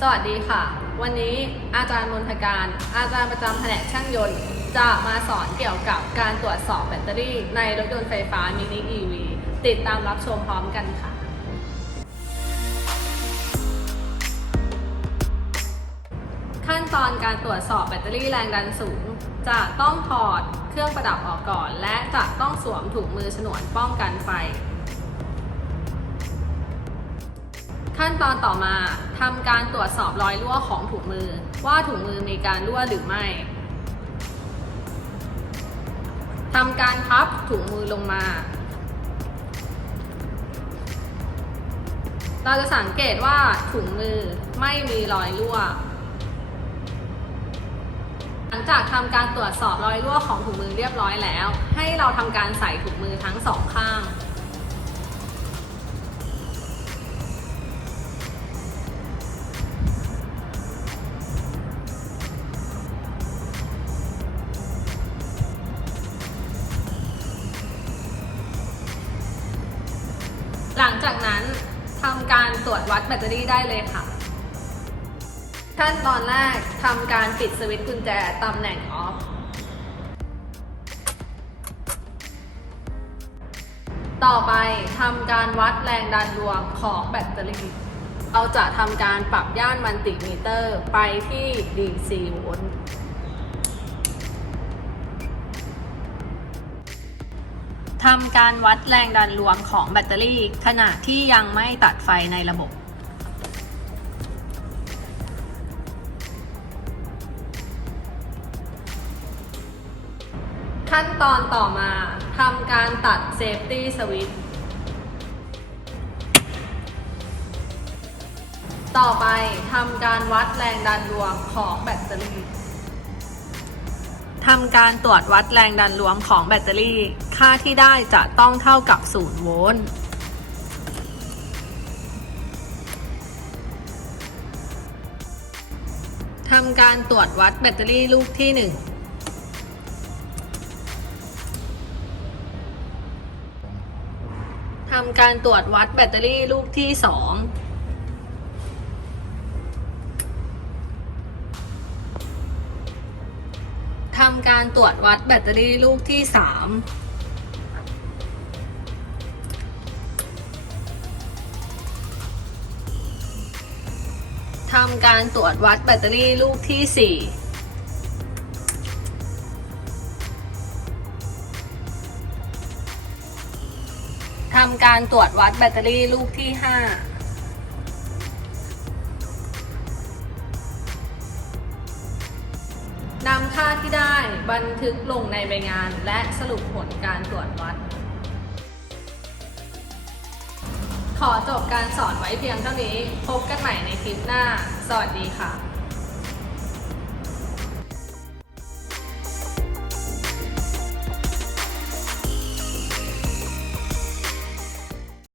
สวัสดีค่ะ วันนี้อาจารย์มนทการ อาจารย์ประจำแผนกช่างยนต์ จะมาสอนเกี่ยวกับการตรวจสอบแบตเตอรี่ในรถยนต์ไฟฟ้ามินิ EV ติดตามรับชมพร้อมกันค่ะ ขั้นตอนการตรวจสอบแบตเตอรี่แรงดันสูง จะต้องถอดเครื่องประดับออกก่อน และจะต้องสวมถุงมือฉนวนป้องกันไฟ ขั้นตอนต่อมาทำการตรวจสอบรอยรั่วของถุงมือ ว่าถุงมือมีการรั่วหรือไม่ทำการพับถุงมือลงมา เราจะสังเกตว่าถุงมือไม่มีรอยรั่ว หลังจากทำการตรวจสอบรอยรั่วของถุงมือเรียบร้อยแล้ว ให้เราทำการใส่ถุงมือทั้งสองข้าง ตรวจวัดแบตเตอรี่ได้เลยค่ะ ขั้นตอนแรกทำการปิดสวิตช์กุญแจตำแหน่งออฟ ต่อไปทำการวัดแรงดันรวมของแบตเตอรี่ เราจะทำการปรับย่านมัลติมิเตอร์ไปที่ DC โวลต์ ทำการวัดแรงดันรวมของแบตเตอรี่ ขณะที่ยังไม่ตัดไฟในระบบ ขั้นตอนต่อมาทำการตัดเซฟตี้สวิตช์ต่อไปทำการวัดแรงดันรวมของแบตเตอรี่ ทำการตรวจวัดแรงดันรวมของแบตเตอรี่ ค่าที่ได้จะต้องเท่ากับ 0 โวลต์ทำการตรวจวัดแบตเตอรี่ลูกที่ 1ทำการตรวจวัดแบตเตอรี่ลูกที่ 2 ทำการตรวจวัดแบตเตอรี่ลูกที่3ทำการตรวจวัดแบตเตอรี่ลูกที่4ทำการตรวจวัดแบตเตอรี่ลูกที่5 นำค่าที่ได้บันทึกลงในใบงาน และสรุปผลการตรวจวัด ขอจบการสอนไว้เพียงเท่านี้ พบกันใหม่ในคลิปหน้า สวัสดีค่ะ